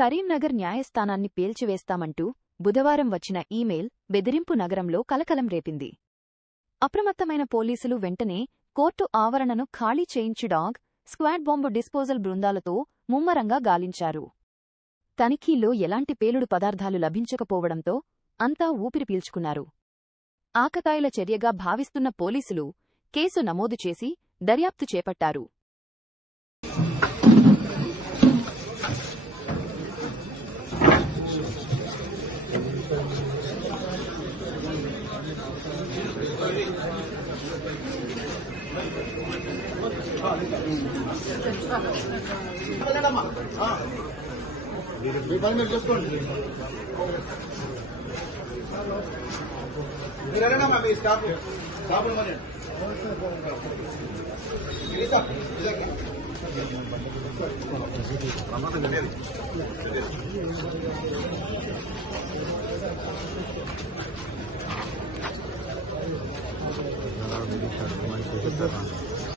కరీంనగర్ న్యాయస్థానాన్ని పేల్చివేస్తామంటూ బుధవారం వచ్చిన ఈమెయిల్ బెదిరింపు నగరంలో కలకలం రేపింది. అప్రమత్తమైన పోలీసులు వెంటనే కోర్టు ఆవరణను ఖాళీ చేయించి డాగ్ స్క్వాడ్ బాంబు డిస్పోజల్ బృందాలతో ముమ్మరంగా గాలించారు. తనిఖీల్లో ఎలాంటి పేలుడు పదార్థాలు లభించకపోవడంతో అంతా ఊపిరి పీల్చుకున్నారు. ఆకతాయిల చర్యగా భావిస్తున్న పోలీసులు కేసు నమోదు చేసి దర్యాప్తు చేపట్టారు. Gracias.